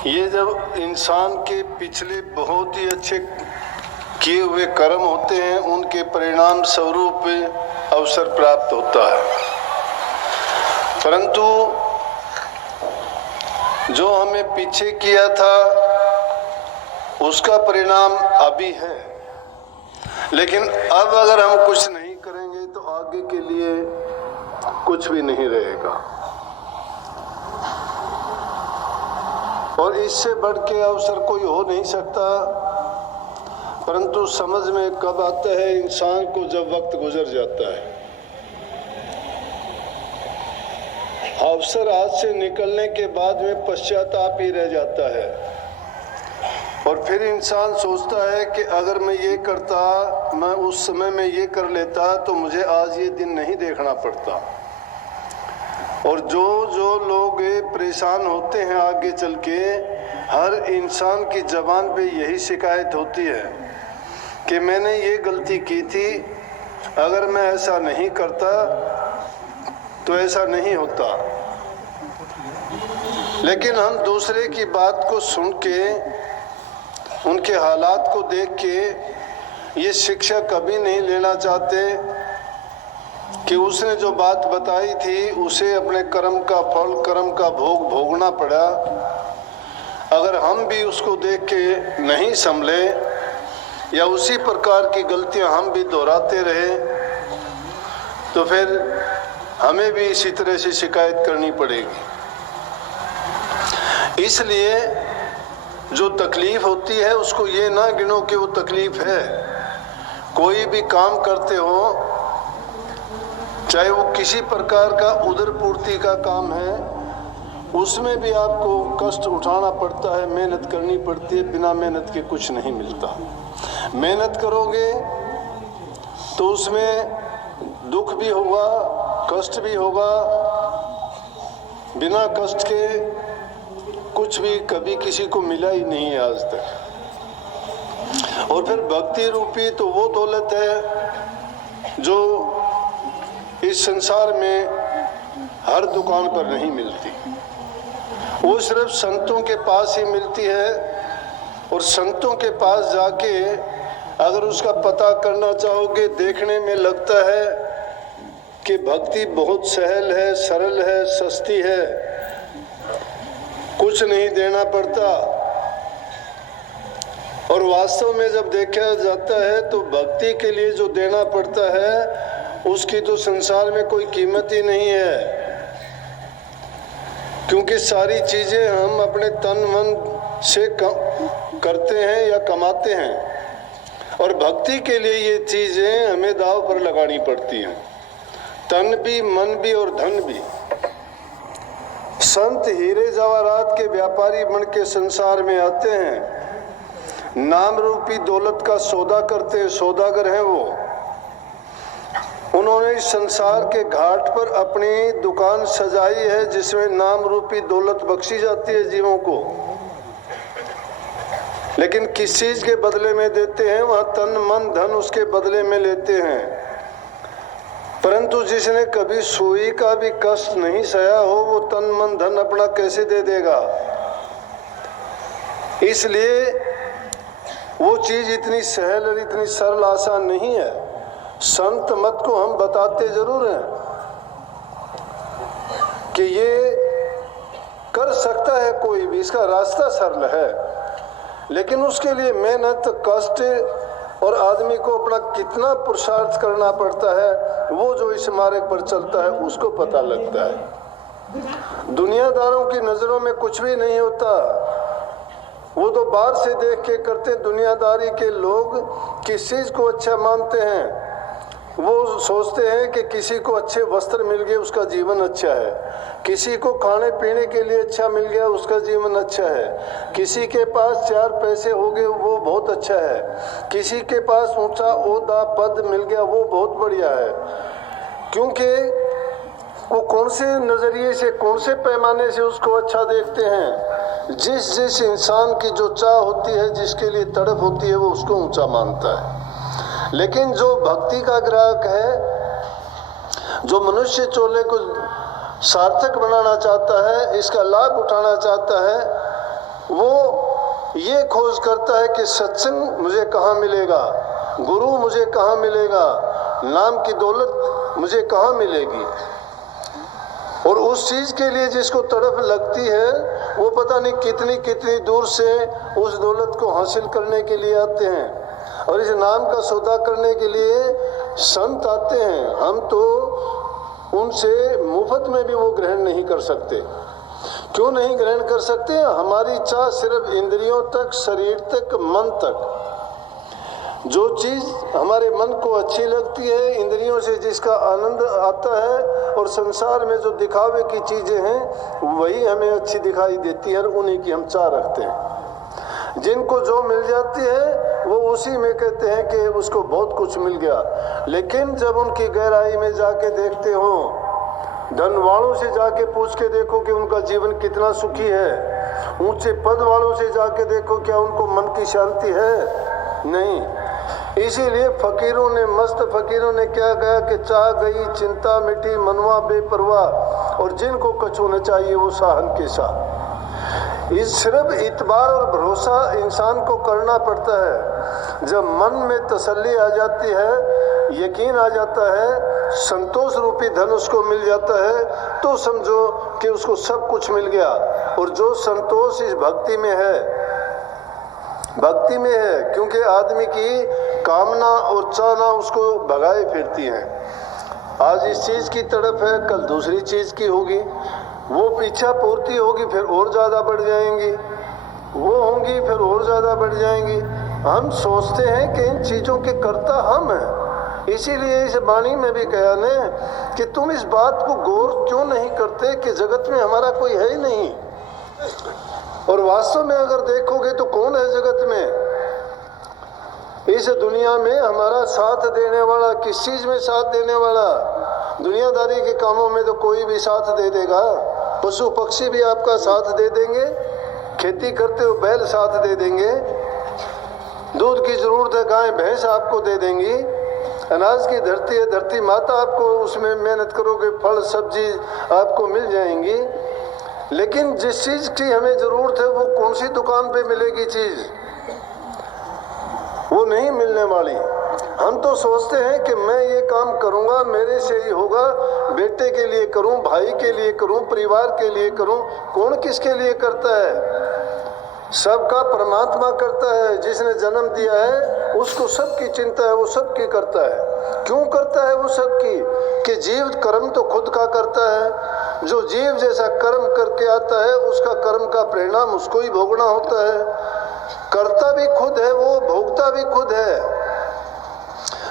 ये जब इंसान के पिछले बहुत ही अच्छे किए हुए कर्म होते हैं, उनके परिणाम स्वरूप अवसर प्राप्त होता है। परंतु जो हमें पीछे किया था उसका परिणाम अभी है, लेकिन अब अगर हम कुछ नहीं करेंगे तो आगे के लिए कुछ भी नहीं रहेगा। और इससे बढ़ के अवसर कोई हो नहीं सकता। परंतु समझ में कब आता है इंसान को, जब वक्त गुजर जाता है। अवसर हाथ से निकलने के बाद में पश्चाताप ही रह जाता है और फिर इंसान सोचता है कि अगर मैं ये करता, मैं उस समय में ये कर लेता तो मुझे आज ये दिन नहीं देखना पड़ता। और जो जो लोग परेशान होते हैं आगे चल के, हर इंसान की जबान पे यही शिकायत होती है कि मैंने ये गलती की थी, अगर मैं ऐसा नहीं करता तो ऐसा नहीं होता। लेकिन हम दूसरे की बात को सुन के, उनके हालात को देख के ये शिक्षा कभी नहीं लेना चाहते कि उसने जो बात बताई थी उसे अपने कर्म का फल, कर्म का भोग भोगना पड़ा। अगर हम भी उसको देख के नहीं संभले या उसी प्रकार की गलतियां हम भी दोहराते रहे तो फिर हमें भी इसी तरह से शिकायत करनी पड़ेगी। इसलिए जो तकलीफ होती है उसको ये ना गिनो कि वो तकलीफ है। कोई भी काम करते हो, चाहे वो किसी प्रकार का उदर पूर्ति का काम है, उसमें भी आपको कष्ट उठाना पड़ता है, मेहनत करनी पड़ती है। बिना मेहनत के कुछ नहीं मिलता। मेहनत करोगे तो उसमें दुख भी होगा, कष्ट भी होगा। बिना कष्ट के कुछ भी कभी किसी को मिला ही नहीं है आज तक। और फिर भक्ति रूपी तो वो दौलत है जो इस संसार में हर दुकान पर नहीं मिलती। वो सिर्फ संतों के पास ही मिलती है। और संतों के पास जाके अगर उसका पता करना चाहोगे, देखने में लगता है कि भक्ति बहुत सहल है, सरल है, सस्ती है, कुछ नहीं देना पड़ता। और वास्तव में जब देखा जाता है तो भक्ति के लिए जो देना पड़ता है उसकी तो संसार में कोई कीमत ही नहीं है। क्योंकि सारी चीजें हम अपने तन मन से करते हैं या कमाते हैं, और भक्ति के लिए ये चीजें हमें दांव पर लगानी पड़ती हैं, तन भी, मन भी और धन भी। संत हीरे जवाहरात के व्यापारी बन के संसार में आते हैं, नाम रूपी दौलत का सौदा करते हैं, सौदागर हैं वो। उन्होंने इस संसार के घाट पर अपनी दुकान सजाई है जिसमें नाम रूपी दौलत बख्शी जाती है जीवों को। लेकिन किस चीज के बदले में देते हैं? वह तन मन धन उसके बदले में लेते हैं। परंतु जिसने कभी सुई का भी कष्ट नहीं सहा हो, वो तन मन धन अपना कैसे दे देगा? इसलिए वो चीज इतनी सहल और इतनी सरल आसान नहीं है। संत मत को हम बताते जरूर हैं कि ये कर सकता है कोई भी, इसका रास्ता सरल है, लेकिन उसके लिए मेहनत, कष्ट और आदमी को अपना कितना पुरुषार्थ करना पड़ता है, वो जो इस मार्ग पर चलता है उसको पता लगता है। दुनियादारों की नजरों में कुछ भी नहीं होता। वो तो बाहर से देख के करते। दुनियादारी के लोग किस चीज को अच्छा मानते हैं? वो सोचते हैं कि किसी को अच्छे वस्त्र मिल गए उसका जीवन अच्छा है, किसी को खाने पीने के लिए अच्छा मिल गया उसका जीवन अच्छा है, किसी के पास 4 पैसे हो गए वो बहुत अच्छा है, किसी के पास ऊंचा ओहदा पद मिल गया वो बहुत बढ़िया है। क्योंकि वो कौन से नजरिए से, कौन से पैमाने से उसको अच्छा देखते हैं? जिस इंसान की जो चाह होती है, जिसके लिए तड़प होती है, वो उसको ऊंचा मानता है। लेकिन जो भक्ति का ग्राहक है, जो मनुष्य चोले को सार्थक बनाना चाहता है, इसका लाभ उठाना चाहता है, वो ये खोज करता है कि सत्संग मुझे कहाँ मिलेगा, गुरु मुझे कहाँ मिलेगा, नाम की दौलत मुझे कहाँ मिलेगी। और उस चीज के लिए जिसको तड़प लगती है वो पता नहीं कितनी कितनी दूर से उस दौलत को हासिल करने के लिए आते हैं। और इस नाम का सौदा करने के लिए संत आते हैं। हम तो उनसे मुफ्त में भी वो ग्रहण नहीं कर सकते। क्यों नहीं ग्रहण कर सकते? हमारी इच्छा सिर्फ इंद्रियों तक, शरीर तक, मन तक। जो चीज हमारे मन को अच्छी लगती है, इंद्रियों से जिसका आनंद आता है, और संसार में जो दिखावे की चीजें हैं वही हमें अच्छी दिखाई देती है और उन्हीं की हम चाह रखते हैं। जिनको जो मिल जाती है वो उसी में कहते हैं कि उसको बहुत कुछ मिल गया। लेकिन जब उनकी गहराई में जाके देखते हो, धन वालों से जाके पूछ के देखो कि उनका जीवन कितना सुखी है, ऊंचे पद वालों से जाके देखो क्या उनको मन की शांति है? नहीं। इसीलिए फकीरों ने, मस्त फकीरों ने क्या कहा कि चाह गई चिंता मिटी मनवा बेपरवाह, और जिनको कछु न चाहिए वो साहन के साथ। इस सिर्फ इतबार और भरोसा इंसान को करना पड़ता है। जब मन में तसल्ली आ जाती है, यकीन आ जाता है, संतोष रूपी धन उसको मिल जाता है, तो समझो कि उसको सब कुछ मिल गया। और जो संतोष इस भक्ति में है, भक्ति में है, क्योंकि आदमी की कामना और चाहना उसको भगाए फिरती हैं। आज इस चीज की तड़प है, कल दूसरी चीज की होगी, वो इच्छा पूर्ति होगी फिर और ज्यादा बढ़ जाएंगी, वो होंगी फिर और ज्यादा बढ़ जाएंगी। हम सोचते हैं कि इन चीजों के कर्ता हम हैं। इसीलिए इस वाणी में भी कहा ने कि तुम इस बात को गौर क्यों नहीं करते कि जगत में हमारा कोई है ही नहीं। और वास्तव में अगर देखोगे तो कौन है जगत में? इस दुनिया में हमारा साथ देने वाला, किस चीज में साथ देने वाला? दुनियादारी के कामों में तो कोई भी साथ दे देगा। पशु पक्षी भी आपका साथ दे देंगे, खेती करते हो बैल साथ दे देंगे, दूध की जरूरत है गाय भैंस आपको दे देंगी, अनाज की धरती है धरती माता आपको, उसमें मेहनत करोगे फल सब्जी आपको मिल जाएंगी। लेकिन जिस चीज की हमें जरूरत है वो कौन सी दुकान पे मिलेगी चीज? वो नहीं मिलने वाली। हम तो सोचते हैं कि मैं ये काम करूंगा मेरे से ही होगा, बेटे के लिए करूं, भाई के लिए करूं, परिवार के लिए करूं। कौन किसके लिए करता है? सबका परमात्मा करता है। जिसने जन्म दिया है उसको सबकी चिंता है, वो सबकी करता है। क्यों करता है वो सबकी? कि जीव कर्म तो खुद का करता है। जो जीव जैसा कर्म करके आता है उसका कर्म का परिणाम उसको ही भोगना होता है। करता भी खुद है, वो भोगता भी खुद है।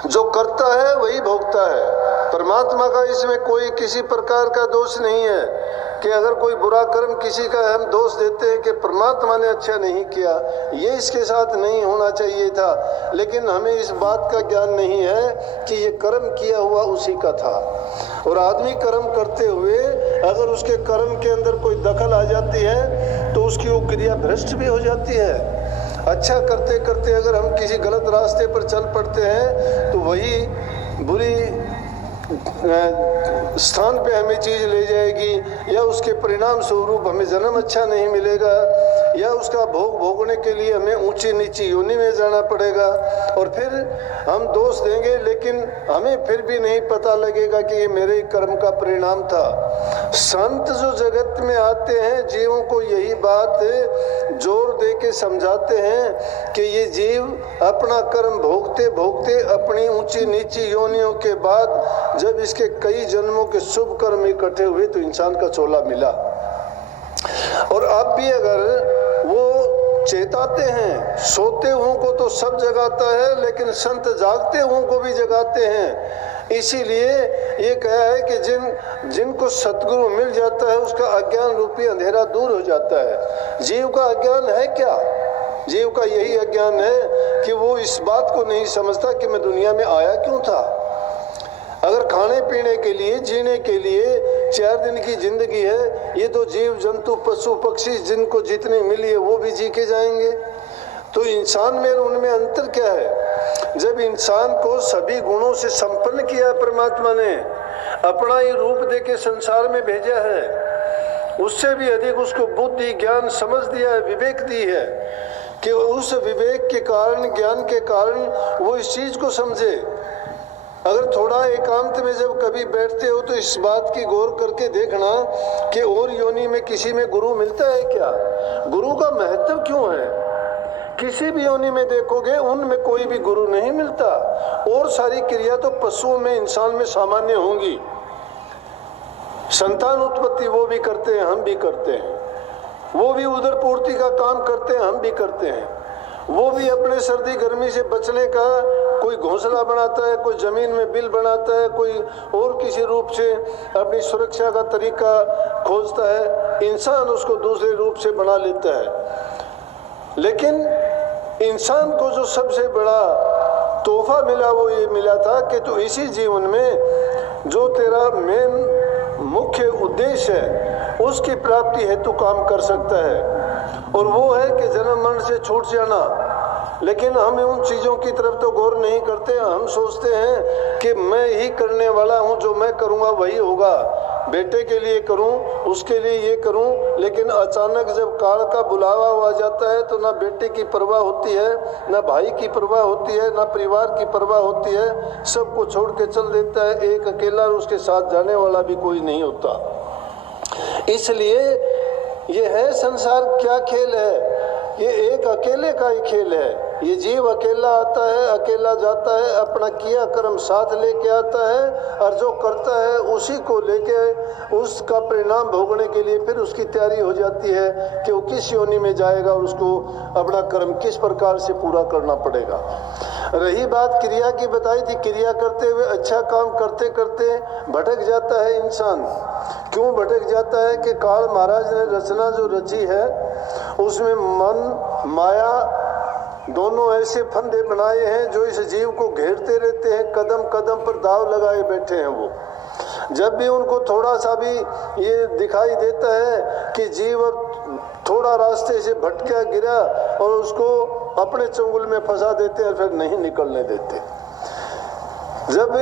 जो करता है वही भोगता है। परमात्मा का इसमें कोई किसी प्रकार का दोष नहीं है कि अगर कोई बुरा कर्म किसी का हम दोष देते हैं कि परमात्मा ने अच्छा नहीं किया, ये इसके साथ नहीं होना चाहिए था। लेकिन हमें इस बात का ज्ञान नहीं है कि ये कर्म किया हुआ उसी का था। और आदमी कर्म करते हुए अगर उसके कर्म के अंदर कोई दखल आ जाती है तो उसकी वो क्रिया भ्रष्ट भी हो जाती है। अच्छा करते करते अगर हम किसी गलत रास्ते पर चल पड़ते हैं तो वही बुरी स्थान पे हमें चीज ले जाएगी, या उसके परिणाम स्वरूप हमें जन्म अच्छा नहीं मिलेगा, या उसका भोग भोगने के लिए हमें ऊंची नीची योनि में जाना पड़ेगा। और फिर हम दोष देंगे लेकिन हमें फिर भी नहीं पता लगेगा कि ये मेरे कर्म का परिणाम था। संत जो जगत में आते हैं जीवों को यही बात जोर दे के समझाते हैं कि ये जीव अपना कर्म भोगते भोगते अपनी ऊंची नीची योनियों के बाद जब इसके कई जन्मों के शुभ कर्म इकट्ठे हुए तो इंसान का चोला मिला। और अब भी अगर वो चेताते हैं, सोते हुओं को तो सब जगाता है लेकिन संत जागते हुओं को भी जगाते हैं। इसीलिए ये कहा है कि जिनको सतगुरु मिल जाता है उसका अज्ञान रूपी अंधेरा दूर हो जाता है। जीव का अज्ञान है क्या? जीव का यही अज्ञान है कि वो इस बात को नहीं समझता कि मैं दुनिया में आया क्यों था। अगर खाने पीने के लिए, जीने के लिए 4 दिन की जिंदगी है, ये तो जीव जंतु पशु पक्षी जिनको जितनी मिली है वो भी जी के जाएंगे। तो इंसान में और उनमें अंतर क्या है? जब इंसान को सभी गुणों से संपन्न किया परमात्मा ने, अपना ही रूप दे के संसार में भेजा है, उससे भी अधिक उसको बुद्धि, ज्ञान, समझ दिया है, विवेक दी है कि उस विवेक के कारण, ज्ञान के कारण वो इस चीज को समझे। अगर थोड़ा एकांत में जब कभी बैठते हो तो इस बात की गौर करके देखना कि और योनि में किसी में गुरु मिलता है क्या? गुरु का महत्व क्यों है? किसी भी योनि में देखोगे उनमें कोई भी गुरु नहीं मिलता। और सारी क्रिया तो पशुओं में, इंसान में सामान्य होंगी। संतान उत्पत्ति वो भी करते हैं, हम भी करते हैं। वो भी उदर पूर्ति का काम करते हैं, हम भी करते हैं। वो भी अपने सर्दी गर्मी से बचने का कोई घोंसला बनाता है, कोई जमीन में बिल बनाता है, कोई और किसी रूप से अपनी सुरक्षा का तरीका खोजता है। इंसान उसको दूसरे रूप से बना लेता है। लेकिन इंसान को जो सबसे बड़ा तोहफा मिला वो ये मिला था कि तू इसी जीवन में जो तेरा मेन मुख्य उद्देश्य है उसकी प्राप्ति हेतु काम कर सकता है, और वो है कि जन्म मरण से छूट जाना। लेकिन हम उन चीज़ों की तरफ तो गौर नहीं करते। हम सोचते हैं कि मैं ही करने वाला हूँ, जो मैं करूँगा वही होगा, बेटे के लिए करूँ, उसके लिए ये करूँ। लेकिन अचानक जब काल का बुलावा आ जाता है तो ना बेटे की परवाह होती है, ना भाई की परवाह होती है, ना परिवार की परवाह होती है। सबको छोड़ के चल देता है एक अकेला, और उसके साथ जाने वाला भी कोई नहीं होता। इसलिए ये है संसार क्या खेल है? ये एक अकेले का ही खेल है। ये जीव अकेला आता है, अकेला जाता है, अपना किया कर्म साथ लेके आता है, और जो करता है उसी को लेके उसका परिणाम भोगने के लिए फिर उसकी तैयारी हो जाती है कि वो किस योनि में जाएगा और उसको अपना कर्म किस प्रकार से पूरा करना पड़ेगा। रही बात क्रिया की, बताई थी, क्रिया करते हुए अच्छा काम करते करते भटक जाता है इंसान। क्यों भटक जाता है? कि काल महाराज ने रचना जो रची है उसमें मन, माया दोनों ऐसे फंदे बनाए हैं जो इस जीव को घेरते रहते हैं, कदम कदम पर दाव लगाए बैठे हैं। वो जब भी उनको थोड़ा सा भी ये दिखाई देता है कि जीव अब थोड़ा रास्ते से भटका गिरा, और उसको अपने चंगुल में फंसा देते हैं, फिर नहीं निकलने देते। जब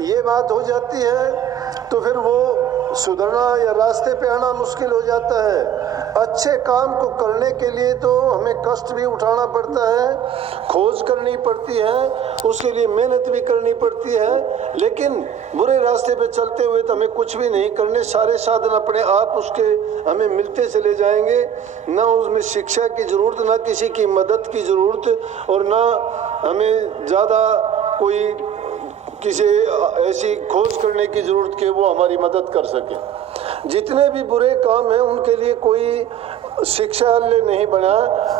ये बात हो जाती है तो फिर वो सुधरना या रास्ते पे आना मुश्किल हो जाता है। अच्छे काम को करने के लिए तो हमें कष्ट भी उठाना पड़ता है, खोज करनी पड़ती है, उसके लिए मेहनत भी करनी पड़ती है। लेकिन बुरे रास्ते पे चलते हुए तो हमें कुछ भी नहीं करने, सारे साधन अपने आप उसके हमें मिलते चले जाएंगे। ना उसमें शिक्षा की जरूरत, ना किसी की मदद की जरूरत, और ना हमें ज़्यादा कोई किसी ऐसी खोज करने की जरूरत कि वो हमारी मदद कर सके। जितने भी बुरे काम हैं उनके लिए कोई शिक्षालय नहीं बना,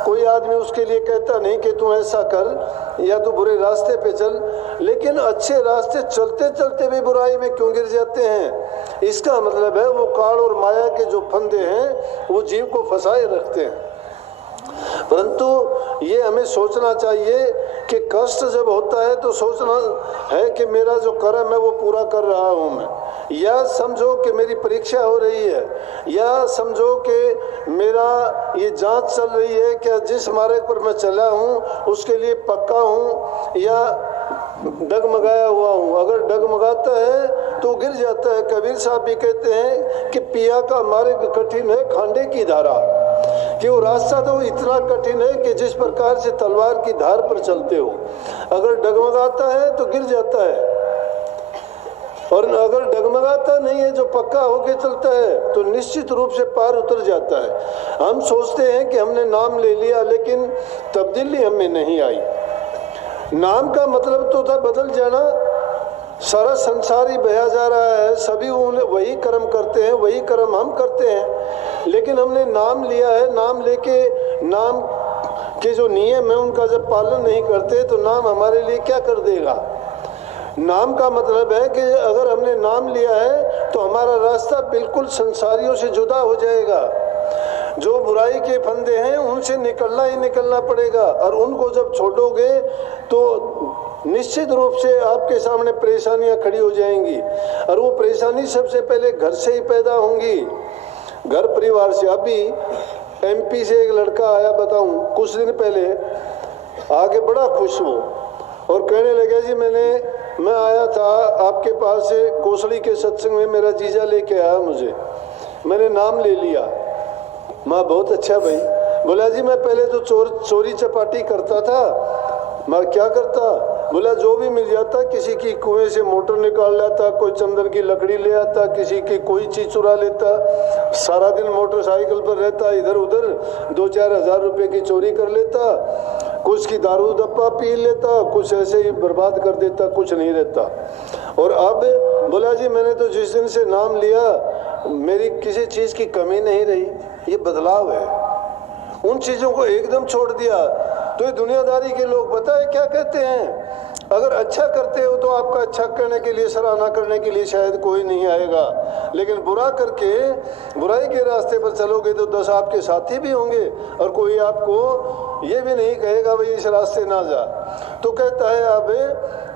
कोई आदमी उसके लिए कहता नहीं कि तू ऐसा कर या तू बुरे रास्ते पे चल। लेकिन अच्छे रास्ते चलते चलते भी बुराई में क्यों गिर जाते हैं? इसका मतलब है वो काल और माया के जो फंदे हैं वो जीव को फंसाए रखते हैं। परंतु ये हमें सोचना चाहिए कि कष्ट जब होता है तो सोचना है कि मेरा जो कर्म है वो पूरा कर रहा हूँ मैं, या समझो कि मेरी परीक्षा हो रही है, या समझो कि मेरा ये जांच चल रही है कि जिस मार्ग पर मैं चला हूँ उसके लिए पक्का हूँ या डगमगाया हुआ हूँ। अगर डगमगाता है तो गिर जाता है। कबीर साहब भी कहते हैं कि पिया का मार्ग कठिन है खांडे की धारा, कि वो रास्ता तो इतना कठिन है कि जिस प्रकार से तलवार की धार पर चलते हो, अगर डगमगाता है तो गिर जाता है, और अगर डगमगाता नहीं है, जो पक्का होके चलता है, तो निश्चित रूप से पार उतर जाता है। हम सोचते हैं कि हमने नाम ले लिया, लेकिन तब्दीली हमें नहीं आई। नाम का मतलब तो था बदल जाना। सारा संसार ही बहा जा रहा है, सभी वही कर्म करते हैं, वही कर्म हम करते हैं, लेकिन हमने नाम लिया है। नाम लेके नाम के जो नियम है उनका जब पालन नहीं करते तो नाम हमारे लिए क्या कर देगा? नाम का मतलब है कि अगर हमने नाम लिया है तो हमारा रास्ता बिल्कुल संसारियों से जुदा हो जाएगा। जो बुराई के फंदे हैं उनसे निकलना ही निकलना पड़ेगा, और उनको जब छोड़ोगे तो निश्चित रूप से आपके सामने परेशानियां खड़ी हो जाएंगी, और वो परेशानी सबसे पहले घर से ही पैदा होंगी, घर परिवार से। अभी एमपी से एक लड़का आया, बताऊं, कुछ दिन पहले आके बड़ा खुश हो और कहने लगा जी मैं आया था आपके पास से, कोसड़ी के सत्संग में मेरा जीजा लेके आया मुझे मैंने नाम ले लिया। माँ बहुत अच्छा भाई। बोला जी मैं पहले तो चोरी चपाटी करता था। मैं क्या करता? बोला जो भी मिल जाता, किसी की कुएं से मोटर निकाल लाता, कोई चंदन की लकड़ी ले आता, किसी की कोई चीज चुरा लेता, सारा दिन मोटरसाइकिल पर रहता, इधर उधर 2-4 हजार रुपए की चोरी कर लेता, कुछ की दारू दप्पा पी लेता, कुछ ऐसे ही बर्बाद कर देता, कुछ नहीं रहता। और अब बोला जी मैंने तो जिस दिन से नाम लिया मेरी किसी चीज की कमी नहीं रही। ये बदलाव है, उन चीजों को एकदम छोड़ दिया। तो ये दुनियादारी के लोग पता है क्या कहते हैं? अगर अच्छा करते हो तो आपका अच्छा करने के लिए, सराहना करने के लिए शायद कोई नहीं आएगा, लेकिन बुरा करके बुराई के रास्ते पर चलोगे तो 10 आपके साथी भी होंगे और कोई आपको ये भी नहीं कहेगा भाई इस रास्ते ना जा। तो कहता है अब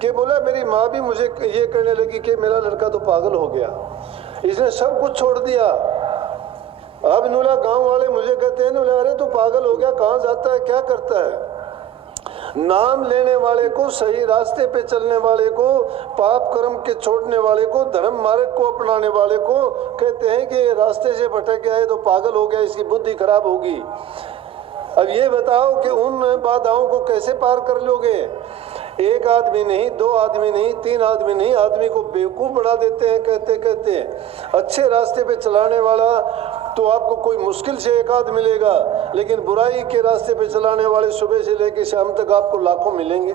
कि बोला मेरी माँ भी मुझे ये कहने लगी कि मेरा लड़का तो पागल हो गया, इसने सब कुछ छोड़ दिया। अब नूला गांव वाले मुझे कहते हैं नूला अरे तू पागल हो गया, कहाँ जाता है, क्या करता है? नाम लेने वाले को, सही रास्ते पे चलने वाले को, पाप कर्म के छोड़ने वाले को, धर्म मार्ग को अपनाने वाले को कहते हैं कि रास्ते से भटक गया है तो पागल हो गया, इसकी बुद्धि खराब होगी। अब ये बताओ कि उन बाधाओं को कैसे पार कर लोगे? एक आदमी नहीं, 2 आदमी नहीं, 3 आदमी नहीं, आदमी को बेवकूफ बना देते हैं कहते कहते। अच्छे रास्ते पे चलाने वाला तो आपको कोई मुश्किल से एक आध मिलेगा, लेकिन बुराई के रास्ते पे चलाने वाले सुबह से लेकर शाम तक आपको लाखों मिलेंगे।